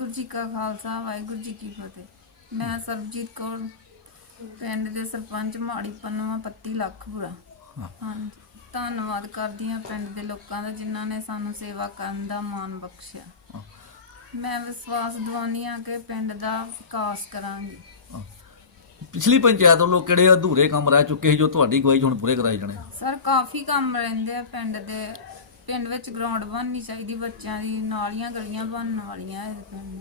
ਕਾ ਖਾਲਸਾ ਵਾਹਿਗੁਰੂ ਜੀ ਕੀ ਫਤਿਹ। ਮੈਂ ਸਰਬਜੀਤ ਕੌਰ ਪਿੰਡ ਦੇ ਸਰਪੰਚ ਮਾੜੀ ਪੰਨਵਾ ਪੱਤੀ ਲੱਖਪੁਰਾ। ਹਾਂ। ਹਾਂਜੀ। ਧੰਨਵਾਦ ਕਰਦੀ ਹਾਂ ਪਿੰਡ ਦੇ ਲੋਕਾਂ ਦਾ ਜਿਨ੍ਹਾਂ ਨੇ ਸਾਨੂੰ ਸੇਵਾ ਕਰਨ ਦਾ ਮਾਣ ਬਖਸ਼ਿਆ। ਮੈਂ ਵਿਸ਼ਵਾਸ ਦਿਵਾਉਂਦੀ ਹਾਂ ਕਿ ਪਿੰਡ ਦਾ ਵਿਕਾਸ ਕਰਾਂਗੀ। ਪਿਛਲੀ ਪੰਚਾਇਤ ਵੱਲੋਂ ਕਿਹੜੇ ਅਧੂਰੇ ਕੰਮ ਰਹਿ ਚੁੱਕੇ ਸੀ ਜੋ ਤੁਹਾਡੀ ਗਵਾਹੀ 'ਚ ਹੁਣ ਪੂਰੇ ਕਰਾਏ ਜਾਣੇ? ਸਰ ਕਾਫੀ ਕੰਮ ਰਹਿੰਦੇ ਆ ਪਿੰਡ ਦੇ। ਪਿੰਡ ਵਿੱਚ ਗਰਾਊਂਡ ਬਣਨੀ ਚਾਹੀਦੀ ਬੱਚਿਆਂ ਦੀ ਨਾਲੀਆਂ ਗਲੀਆਂ ਬਣਨ ਵਾਲੀਆਂ ਹੈ ਪਿੰਡ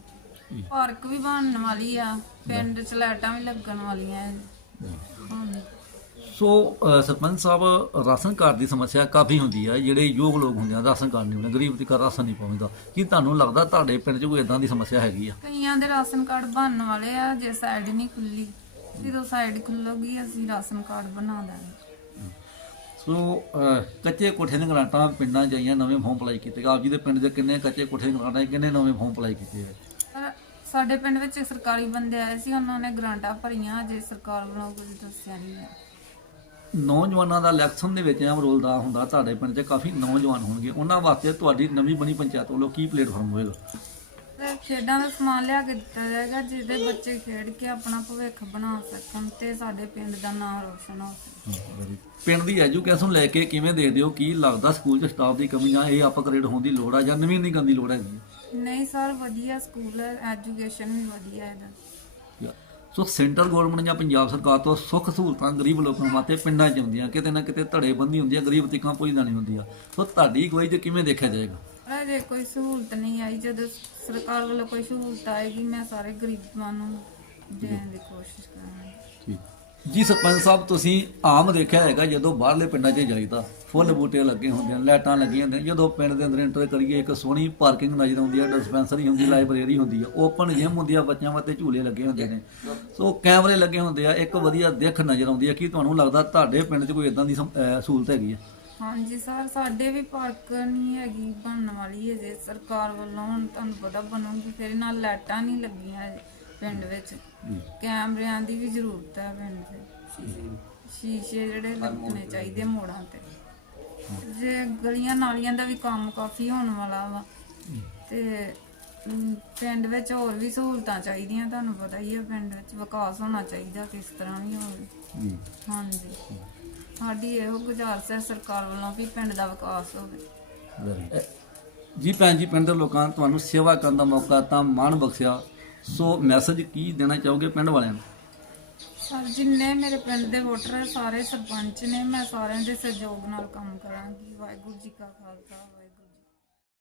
ਪਾਰਕ ਵੀ ਬਣਨ ਵਾਲੀ ਆ ਪਿੰਡ ਚ ਲਾਈਟਾਂ ਵੀ ਲੱਗਣ ਵਾਲੀਆਂ ਹੈ ਹਾਂਜੀ। ਸੋ ਅ, ਸਰਪੰਚ ਸਾਹਿਬ ਰਾਸ਼ਨ ਕਾਰਡ ਦੀ ਸਮੱਸਿਆ ਕਾਫੀ ਹੁੰਦੀ ਹੈ ਜਿਹੜੇ ਯੋਗ ਲੋਕ ਹੁੰਦੇ ਆ ਰਾਸ਼ਨ ਕਾਰਡ ਨਹੀਂ ਹੁੰਦੇ ਗਰੀਬ ਦੀ ਰਾਸ਼ਨ ਨਹੀਂ ਪਹੁੰਚਦਾ ਕੀ ਤੁਹਾਨੂੰ ਲੱਗਦਾ ਤੁਹਾਡੇ ਪਿੰਡ 'ਚ ਕੋਈ ਇਦਾਂ ਦੀ ਸਮੱਸਿਆ ਹੈਗੀ ਆ? ਕਈਆਂ ਦੇ ਰਾਸ਼ਨ ਕਾਰਡ ਬਣਨ ਵਾਲੇ ਆ ਜੇ ਸਾਈਡ ਨਹੀਂ ਖੁੱਲੀ ਜਦੋਂ ਸਾਈਡ ਖੁੱਲੂਗੀ ਅਸੀਂ ਰਾਸ਼ਨ ਕਾਰਡ ਬਣਾ ਦਾਂਗੇ। ਸੋ ਕੱਚੇ ਕੋਠੇ ਦੀਆਂ ਗ੍ਰਾਂਟਾਂ ਪਿੰਡਾਂ 'ਚ ਆਈਆਂ ਨਵੇਂ ਫਾਰਮ ਅਪਲਾਈ ਕੀਤੇ ਆਪ ਜੀ ਦੇ ਪਿੰਡ ਦੇ ਕਿੰਨੇ ਕੱਚੇ ਕੋਠੇ ਦੀਆਂ ਗ੍ਰਾਂਟਾਂ ਕਿੰਨੇ ਨਵੇਂ ਫਾਰਮ ਅਪਲਾਈ ਕੀਤੇ ਪਰ ਸਾਡੇ ਪਿੰਡ ਵਿੱਚ ਸਰਕਾਰੀ ਬੰਦੇ ਆਏ ਸੀ ਉਹਨਾਂ ਨੇ ਗ੍ਰਾਂਟਾਂ ਭਰੀਆਂ ਜੇ ਸਰਕਾਰ ਵੱਲੋਂ ਕੁਝ ਦੱਸਿਆ ਨਹੀਂ ਹੈ। ਨੌਜਵਾਨਾਂ ਦਾ ਇਲੈਕਸ਼ਨ ਦੇ ਵਿੱਚ ਅਹਿਮ ਰੋਲ ਦਾ ਹੁੰਦਾ ਤੁਹਾਡੇ ਪਿੰਡ 'ਚ ਕਾਫੀ ਨੌਜਵਾਨ ਹੋਣਗੇ। ਉਹਨਾਂ ਵਾਸਤੇ ਤੁਹਾਡੀ ਨਵੀਂ ਬਣੀ ਪੰਚਾਇਤ ਵੱਲੋਂ ਕੀ ਪਲੇਟਫਾਰਮ ਹੋਵੇਗਾ ਖੇਡਾਂ ਦਾ ਸਮਾਨ ਲਿਆ ਕੇ ਦਿੱਤਾ ਜਾਏਗਾ ਜਿਹਦੇ ਬੱਚੇ ਖੇਡ ਕੇ ਆਪਣਾ ਭਵਿੱਖ ਬਣਾ ਸਕਣ ਤੇ ਸਾਡੇ ਪਿੰਡ ਦਾ ਨਾਮ ਰੋਸ਼ਨ ਹੋ ਸਕੇ। ਪਿੰਡ ਦੀ ਐਜੂਕੇਸ਼ਨ ਲੈ ਕੇ ਕਿਵੇਂ ਦੇਖਦੇ ਹੋ? ਕੀ ਲੱਗਦਾ ਸਕੂਲ 'ਚ ਸਟਾਫ ਦੀ ਕਮੀ ਜਾਂ ਇਹ ਅਪਗ੍ਰੇਡ ਹੋਣ ਦੀ ਲੋੜ ਆ ਜਾਂ ਨਵੀਂ ਨਿਗਮ ਦੀ ਲੋੜ ਹੈਗੀ ਹੈ ਨਹੀਂ ਸਰ ਵਧੀਆ ਸਕੂਲ ਹੈ ਐਜੂਕੇਸ਼ਨ ਵੀ ਵਧੀਆ ਹੈ ਇਹਦਾ ਸੋ ਸੈਂਟਰ ਗਵਰਨਮੈਂਟ ਜਾਂ ਪੰਜਾਬ ਸਰਕਾਰ ਤੋਂ ਸੁੱਖ ਸਹੂਲਤਾਂ ਗਰੀਬ ਲੋਕਾਂ ਵਾਸਤੇ ਪਿੰਡਾਂ 'ਚ ਹੁੰਦੀਆਂ ਕਿਤੇ ਨਾ ਕਿਤੇ ਧੜੇਬੰਦੀ ਹੁੰਦੀ ਹੈ ਗਰੀਬ ਤੀਕਾਂ ਪਹੁੰਚਦਾ ਨਹੀਂ ਹੁੰਦੀ ਆ। ਸੋ ਤੁਹਾਡੀ ਅਗਵਾਈ 'ਚ ਕਿਵੇਂ ਦੇਖਿਆ ਜਾਏਗਾ? ਪਰ ਕੋਈ ਸਹੂਲਤ ਨਹੀਂ ਆਈ, ਜਦੋਂ ਸਰਕਾਰ ਵੱਲੋਂ ਕੋਈ ਸਹੂਲਤ ਆਏਗੀ, ਮੈਂ ਸਾਰੇ ਗਰੀਬਾਂ ਨੂੰ ਦੇਣ ਦੀ ਕੋਸ਼ਿਸ਼ ਕਰਾਂਗੀ। ਜੀ ਸਰਪੰਚ ਸਾਹਿਬ, ਤੁਸੀਂ ਆਮ ਦੇਖਿਆ ਹੈਗਾ, ਜਦੋਂ ਬਾਹਰਲੇ ਪਿੰਡਾਂ 'ਚ ਜਾਈਦਾ ਫੁੱਲ ਬੂਟੇ ਲੱਗੇ ਹੁੰਦੇ ਨੇ ਲਾਈਟਾਂ ਲੱਗੀਆਂ ਹੁੰਦੀਆਂ ਜਦੋਂ ਪਿੰਡ ਦੇ ਅੰਦਰ ਐਂਟਰ ਕਰੀਏ, ਇੱਕ ਸੋਹਣੀ ਪਾਰਕਿੰਗ ਨਜ਼ਰ ਆਉਂਦੀ ਹੈ, ਡਿਸਪੈਂਸਰੀ ਹੁੰਦੀ, ਲਾਇਬ੍ਰੇਰੀ ਹੁੰਦੀ ਹੈ, ਓਪਨ ਜਿਮ ਹੁੰਦੀ ਆ, ਬੱਚਿਆਂ ਵਾਸਤੇ ਝੂਲੇ ਲੱਗੇ ਹੁੰਦੇ ਨੇ। ਸੋ ਕੈਮਰੇ ਲੱਗੇ ਹੁੰਦੇ ਆ, ਇੱਕ ਵਧੀਆ ਦਿੱਖ ਨਜ਼ਰ ਆਉਂਦੀ ਹੈ। ਕੀ ਤੁਹਾਨੂੰ ਲੱਗਦਾ ਤੁਹਾਡੇ ਪਿੰਡ 'ਚ ਕੋਈ ਇਦਾਂ ਦੀ ਸਹੂੰ- ਅਹ ਸਹੂਲਤ ਹੈਗੀ ਹੈ? ਹਾਂਜੀ ਸਰ ਸਾਡੇ ਵੀ ਪਾਰਕ ਨਹੀਂ ਹੈਗੀ ਬਣਨ ਵਾਲੀ ਹੈ ਜੇ ਸਰਕਾਰ ਵੱਲੋਂ ਹੁਣ ਤੁਹਾਨੂੰ ਪਤਾ ਬਣੂਗੀ ਫਿਰ ਨਾਲ ਲਾਈਟਾਂ ਨਹੀਂ ਲੱਗੀਆਂ ਹਜੇ ਪਿੰਡ ਵਿੱਚ। ਕੈਮਰਿਆਂ ਦੀ ਵੀ ਜ਼ਰੂਰਤ ਹੈ ਪਿੰਡ 'ਚ ਸ਼ੀਸ਼ੇ ਜਿਹੜੇ ਲੱਗਣੇ ਚਾਹੀਦੇ ਮੋੜਾਂ ਤੇ। ਜੇ ਗਲੀਆਂ ਨਾਲੀਆਂ ਦਾ ਵੀ ਕੰਮ ਕਾਫੀ ਹੋਣ ਵਾਲਾ ਵਾ। ਤੇ ਪਿੰਡ ਵਿੱਚ ਹੋਰ ਵੀ ਸਹੂਲਤਾਂ ਚਾਹੀਦੀਆਂ ਤੁਹਾਨੂੰ ਪਤਾ ਹੀ ਹੈ ਪਿੰਡ ਵਿੱਚ ਵਿਕਾਸ ਹੋਣਾ ਚਾਹੀਦਾ ਕਿਸ ਤਰ੍ਹਾਂ ਵੀ ਹੋਵੇ। ਹਾਂਜੀ। ਸਾਡੀ ਇਹੋ ਗੁਜ਼ਾਰਿਸ਼ ਹੈ ਸਰਕਾਰ ਵੱਲੋਂ ਵੀ ਪਿੰਡ ਦਾ ਵਿਕਾਸ ਹੋਵੇ। ਜੀ ਭੈਣ ਜੀ ਪਿੰਡ ਦੇ ਲੋਕਾਂ ਨੇ ਤੁਹਾਨੂੰ ਸੇਵਾ ਕਰਨ ਦਾ ਮੌਕਾ ਤਾਂ ਮਾਣ ਬਖਸ਼ਿਆ। ਸੋ ਮੈਸੇਜ ਕੀ ਦੇਣਾ ਚਾਹੋਗੇ ਪਿੰਡ ਵਾਲਿਆਂ ਨੂੰ? ਸਰ ਜਿੰਨੇ ਮੇਰੇ ਪਿੰਡ ਦੇ ਵੋਟਰ ਹੈ ਸਾਰੇ ਸਰਪੰਚ ਨੇ ਮੈਂ ਸਾਰਿਆਂ ਦੇ ਸਹਿਯੋਗ ਨਾਲ ਕੰਮ ਕਰਾਂਗੀ। ਵਾਹਿਗੁਰੂ ਜੀ ਕਾ ਖਾਲਸਾ